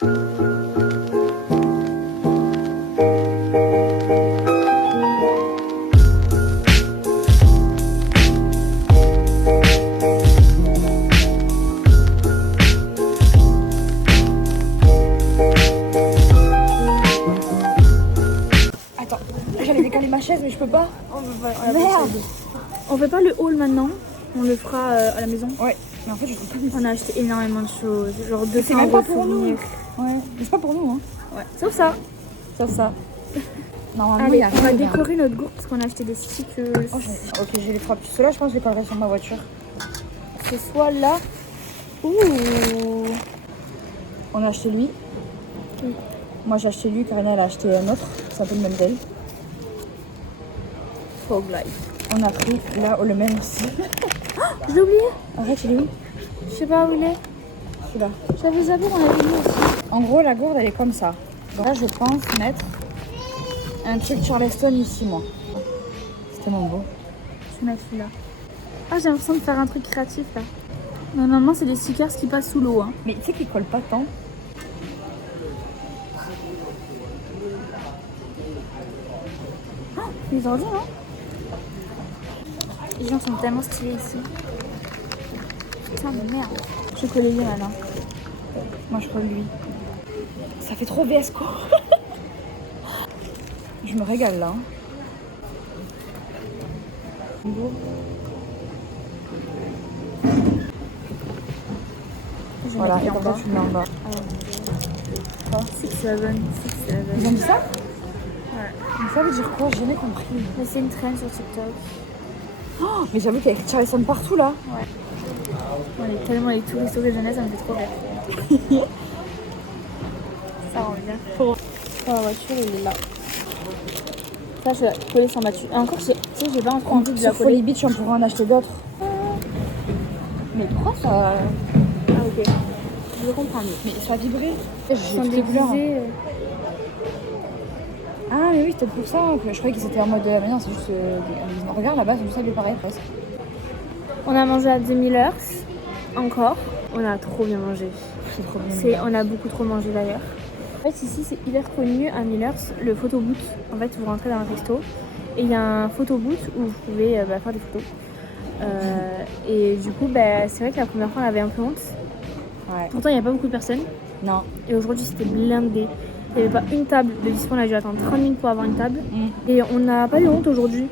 Attends, j'allais décaler ma chaise mais je peux pas. Merde. On fait pas le haul maintenant, on le fera à la maison. Ouais, mais en fait je trouve pas. On a acheté énormément de choses, genre 200 c'est même pas pour souvenirs. nous. Ouais, mais c'est pas pour nous hein. Ouais. Sauf ça. Sauf ça. Normalement, Allez, il y a on va rien de bien. décorer notre gourde parce qu'on a acheté des stickers. Oh, ok, j'ai les 3 petits. Ceux-là, je pense que je les collerai sur ma voiture. C'est soit là. Ouh. On a acheté lui. Oui. Moi, j'ai acheté lui. Karina, elle a acheté un autre. C'est un peu le même d'elle. Fog life. On a pris là, le même aussi. Je l'ai oublié. Arrête, il est où? Je sais pas où il est. Celui-là. J'avais zappé, on l'avait mis aussi. En gros, la gourde, elle est comme ça. Donc là, je pense mettre un truc Charleston ici, moi. C'est tellement beau. Je vais mettre celui-là. Ah, j'ai l'impression de faire un truc créatif là. Normalement, c'est des stickers qui passent sous l'eau. Hein. Mais tu sais qu'ils collent pas tant. Ah, les ordi, non? Les gens sont tellement stylés ici. Putain, mais merde. Je vais coller lui maintenant. Moi, je colle lui. Ça fait trop VSCO. Je me régale là. Beau. Voilà, et comme ça, tu le mets en bas. 6-7. Ils ont dit ça? Ouais. Mais ça veut dire quoi? J'ai jamais compris. Mais c'est une traîne sur TikTok. Oh, mais j'avoue qu'il y a écrit Charleston partout là. Ouais. On est tellement les touristes au jeunesse, ça me fait trop rire. Ça rend bien. Sur la voiture, il est là. Ça, je vais coller sur ma tue. Encore, tu sais, j'ai pas envie de la Sur coller. Folly Beach, on pourrait en acheter d'autres. Mais pourquoi ça? Ah, ok. Je comprends mieux. Mais ça a vibré. Ils J'ai sont toutes les couleurs. déguisés. Ah, mais oui, c'était pour ça. Que je croyais qu'ils étaient en mode. Mais non, c'est juste. Regarde là-bas, c'est juste habillé pareil presque. On a mangé à The Millers. Encore. On a trop bien mangé. C'est trop bien. On a beaucoup trop mangé d'ailleurs. En fait, ici, c'est hyper connu à Millers, le photo booth. En fait, vous rentrez dans un resto et il y a un photo booth où vous pouvez faire des photos. Et du coup, c'est vrai que la première fois, on avait un peu honte. Ouais. Pourtant, il n'y a pas beaucoup de personnes. Non. Et aujourd'hui, c'était blindé. Il n'y avait pas une table de dispo. On a dû attendre 30 minutes pour avoir une table. Et on n'a pas eu honte aujourd'hui.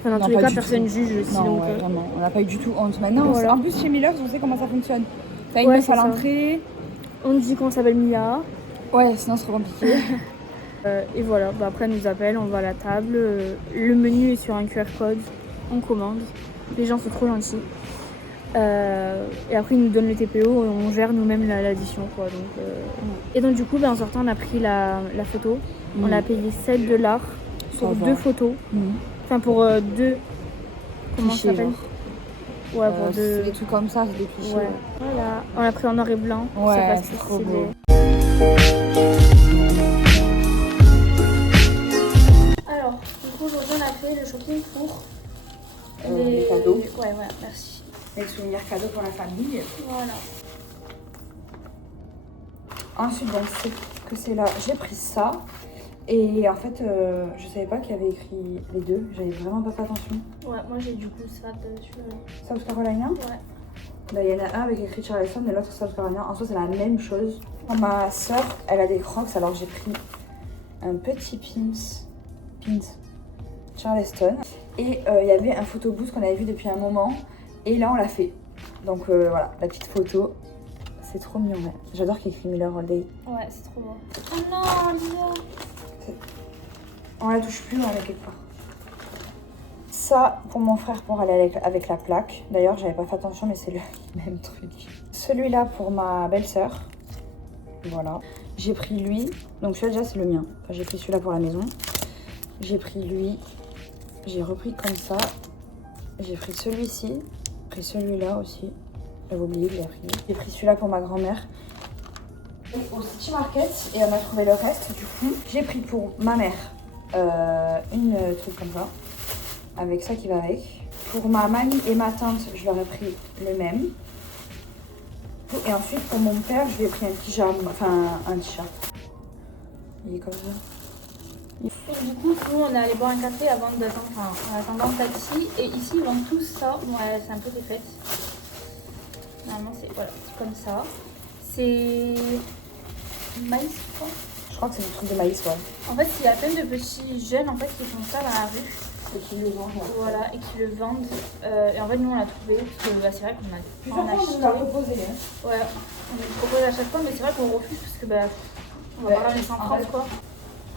Enfin, dans Non, tous les pas cas, du personne tout. juge aussi. Non, Donc, ouais, vraiment. On n'a pas eu du tout honte. Maintenant, Voilà. en plus, chez Miller, on sait comment ça fonctionne. T'as une Ouais, meuf c'est à ça. l'entrée. on dit qu'on s'appelle Mia. Ouais, sinon, c'est trop compliqué. Et voilà, après, elle nous appelle, on va à la table. Le menu est sur un QR code. On commande. Les gens sont trop gentils. Et après, ils nous donnent le TPO et on gère nous-mêmes l'addition. Quoi, donc, Et donc, du coup, en sortant, on a pris la photo. On l'a payé $7 pour va. 2 photos. Enfin, pour 2. Comment ça Clichés, s'appelle? genre. Ouais, pour 2. C'est des trucs comme ça, c'est des clichés. Ouais. Voilà. On l'a pris en noir et blanc. Ouais, c'est c'est trop stylé. beau. Alors, du coup, aujourd'hui, on a fait le shopping pour les cadeaux. Ouais, voilà, merci. Les souvenirs cadeaux pour la famille. Voilà. Ensuite, donc, c'est là. J'ai pris ça. Et en fait, je savais pas qu'il y avait écrit les deux. J'avais vraiment pas fait attention. Ouais, moi j'ai du coup ça dessus. South Carolina. Ouais. Bah, il y en a un avec écrit Charleston et l'autre South Carolina. En soi, c'est la même chose. Ma soeur, elle a des Crocs, alors j'ai pris un petit pins Charleston. Et il y avait un photo booth qu'on avait vu depuis un moment. Et là, on l'a fait. Donc voilà, la petite photo. C'est trop mignon. Ouais. J'adore qu'il écrit Miller All Day. Ouais, c'est trop beau. Oh non, Lisa. On la touche plus, on la met quelque part. Ça, pour mon frère, pour aller avec la plaque. D'ailleurs, j'avais pas fait attention, mais c'est le même truc. Celui-là pour ma belle-sœur. Voilà. J'ai pris lui. Donc celui-là, déjà, c'est le mien. Enfin, j'ai pris celui-là pour la maison. J'ai pris lui. J'ai repris comme ça. J'ai pris celui-ci. J'ai pris celui-là aussi. J'avais oublié, je l'ai pris. J'ai pris celui-là pour ma grand-mère. Au City Market et on a trouvé le reste. Du coup, j'ai pris pour ma mère une truc comme ça. Avec ça qui va avec. Pour ma mamie et ma tante, je leur ai pris le même. coup, et ensuite, pour mon père, je lui ai pris un pyjama, enfin un t-shirt. Il est comme ça. Et du coup, nous, on est allé boire un café avant d'attendre, enfin, en attendant le taxi. Et ici, ils vendent tout ça. Bon, c'est un peu défaite. Normalement, c'est voilà, c'est comme ça. C'est maïs, je crois. Je crois que c'est du truc de maïs, ouais. En fait, il y a plein de petits jeunes en fait qui font ça dans la rue. Et qui le vendent. Voilà, et qui le vendent. Et en fait, nous, on l'a trouvé parce que bah, c'est vrai qu'on a Plusieurs fois, on nous l'a proposé. Hein. Ouais, on le propose à chaque fois, mais c'est vrai qu'on refuse parce que bah, on va pas ramener ça en France, quoi.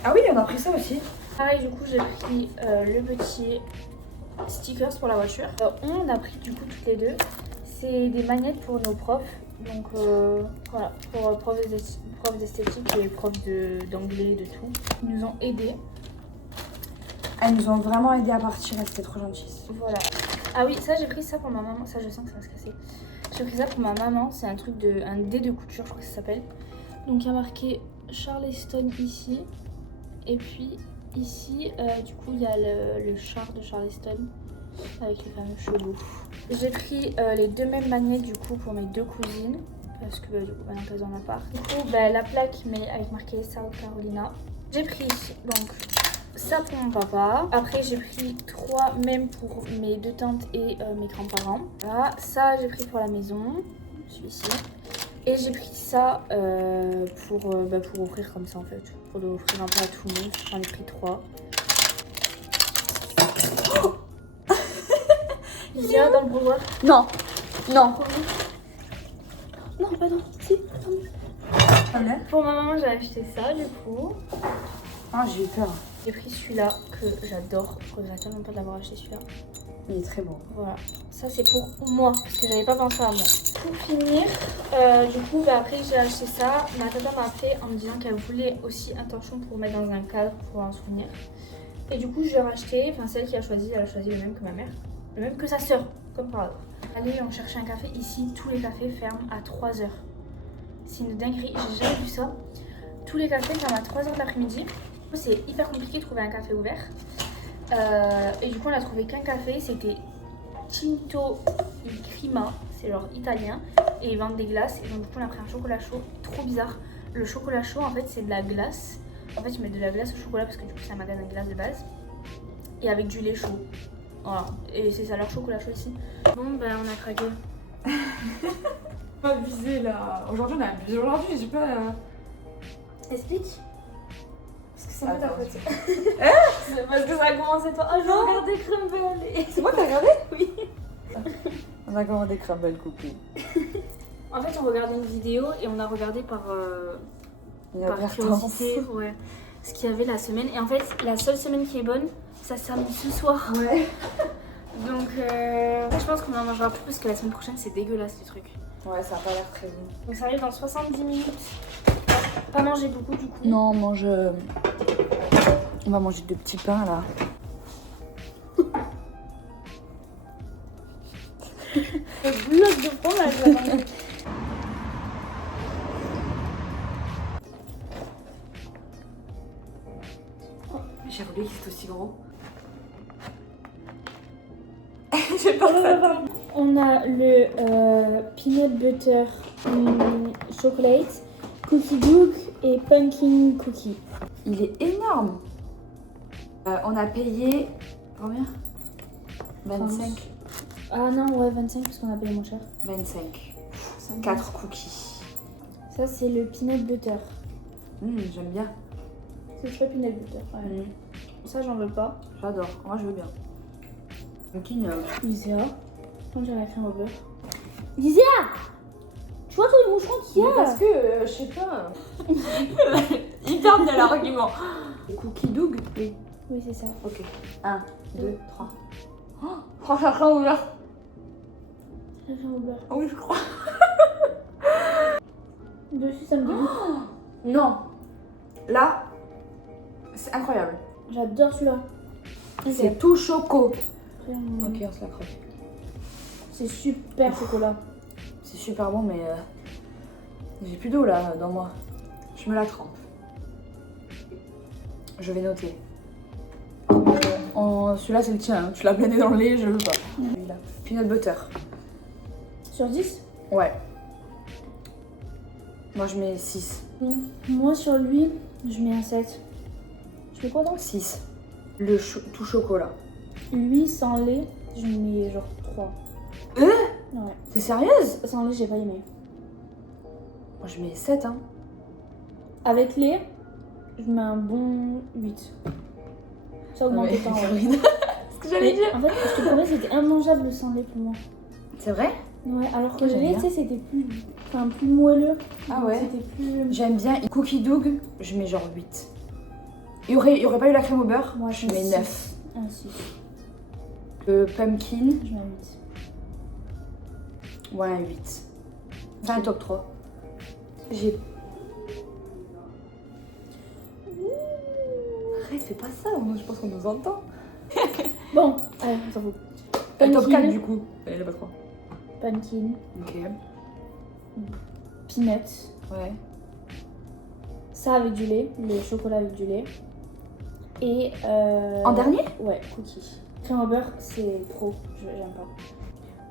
Ah oui, on a pris ça aussi. Pareil, du coup, j'ai pris le petit stickers pour la voiture. On a pris du coup toutes les deux. C'est des magnettes pour nos profs. Donc voilà, pour profs d'esthétique et profs d'anglais, de tout. Ils nous ont aidés. Elles nous ont vraiment aidés à partir, elles étaient trop gentilles. Voilà. Ah oui, ça j'ai pris ça pour ma maman. Ça je sens que ça va se casser. J'ai pris ça pour ma maman. C'est un truc un dé de couture, je crois que ça s'appelle. Donc il y a marqué Charleston ici. Et puis ici, du coup, il y a le char de Charleston avec les fameux chevaux. J'ai pris les deux mêmes magnettes du coup pour mes deux cousines. Parce que du coup, maintenant qu'elles en ont part. Du coup, la plaque, mais avec marqué South Carolina. J'ai pris donc ça pour mon papa. Après, j'ai pris 3 même pour mes deux tantes et mes grands-parents. Voilà. Ça, j'ai pris pour la maison. Celui-ci. Et j'ai pris ça pour offrir comme ça en fait. Pour offrir un peu à tout le monde. J'en ai pris 3. Oh il y a dans le boudoir. Non, non. Non, pas non. Si, attendez. Pour ma maman, j'ai acheté ça du coup. Ah, j'ai eu peur. J'ai pris celui-là que j'adore. Je regrette tellement pas de l'avoir acheté celui-là. Il est très beau. Voilà. Ça c'est pour moi parce que j'avais pas pensé à moi. Pour finir, du coup après j'ai acheté ça. Ma tata m'a fait en me disant qu'elle voulait aussi un torchon pour mettre dans un cadre pour un souvenir. Et du coup je l'ai racheté. Enfin celle qui a choisi, elle a choisi le même que ma mère. Le même que sa sœur, comme par hasard. Allez, on cherchait un café. Ici, tous les cafés ferment à 3h. C'est une dinguerie, j'ai jamais vu ça. Tous les cafés ferment à 3h de l'après-midi. C'est hyper compliqué de trouver un café ouvert. Et du coup, on a trouvé qu'un café, c'était Tinto il Crima, c'est genre italien. Et ils vendent des glaces. Et donc, du coup, on a pris un chocolat chaud, trop bizarre. Le chocolat chaud, en fait, c'est de la glace. En fait, ils mettent de la glace au chocolat parce que du coup, c'est un magasin de glace de base. Et avec du lait chaud. Voilà, et c'est ça leur chocolat chaud ici. Bon, ben on a craqué. Pas abusé là. Aujourd'hui, on a abusé. Aujourd'hui, j'ai pas. Explique. Parce que c'est moi ta faute. Hein? Parce que ça a commencé toi. Ah, je regardais Crumble. C'est moi qui t'as regardé? Oui. On a commandé Crumble Cookie. En fait, on regardait une vidéo et on a regardé par curiosité, ouais, ce qu'il y avait la semaine. Et en fait, la seule semaine qui est bonne, ça se termine ce soir. Ouais. Donc, je pense qu'on en mangera plus parce que la semaine prochaine, c'est dégueulasse ce truc. Ouais, ça a pas l'air très bon. Donc, ça arrive dans 70 minutes. Pas manger beaucoup du coup. Non, on mange. On va manger 2 petits pains là. Le bloc de fromage là. J'ai oublié que c'était aussi gros. J'ai pas ça. On a le peanut butter chocolate, cookie dough et pumpkin cookie. Il est énorme. On a payé combien? 25. Ah non, ouais, 25 parce qu'on a payé moins cher. 25. 4 cookies. Ça, c'est le peanut butter. J'aime bien. C'est très peanut butter. Ouais. Ça, j'en veux pas. J'adore. Moi, je veux bien. Cookie, Lisa, on dirait la crème au beurre. Lisa, tu vois tous les moucherons qu'il y a? parce que, je sais pas. Hyper bien l'argument. Cookie dough? Oui. Oui, c'est ça. Ok. 1, 2, 3. Oh, la crème au beurre. La crème au beurre. Oui, je crois. Dessus, ça me dégoûte. Non. Là, c'est incroyable. J'adore celui-là. C'est tout choco. Après, Ok, on se la croque. c'est super chocolat. C'est super bon, mais j'ai plus d'eau là dans moi. Je me la trempe. Je vais noter. Celui-là, c'est le tien. Hein. Tu l'as blendé dans le lait, je veux pas. Celui-là. Peanut butter. Sur 10? Ouais. Moi, je mets 6. Moi, sur lui, je mets un 7. Je mets quoi donc? 6. Tout chocolat. Lui, sans lait, je mets genre 3. Ouais. T'es sérieuse? Sans lait, j'ai pas aimé. Moi, je mets 7, hein. Avec lait, je mets un bon 8. Ça augmente autant, ouais. C'est ce que j'allais dire. En fait, je te promets, c'était immangeable sans lait pour moi. C'est vrai? Ouais, alors que Ouais, le j'aime lait, bien. tu sais, c'était plus moelleux. Ah Donc ouais. C'était plus... J'aime bien. Cookie Doug, je mets genre 8. Il y aurait pas eu la crème au beurre? Moi, je mets 9. Un 6. Pumpkin, Je mets un 8. ouais, un 8. Fais un top 3. J'ai... Arrête, fais pas ça, je pense qu'on nous entend. Bon, allez, on s'en fout. Top 4 du coup. Allez, pas 3. Pumpkin, Ok. peanuts, Ouais. ça avec du lait, le chocolat avec du lait. Et En dernier? Ouais, cookie. Crème au beurre, c'est trop, j'aime pas.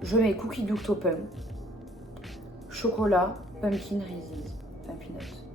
Je mets Cookie Doug Topum, chocolat, pumpkin raisins, enfin peanut.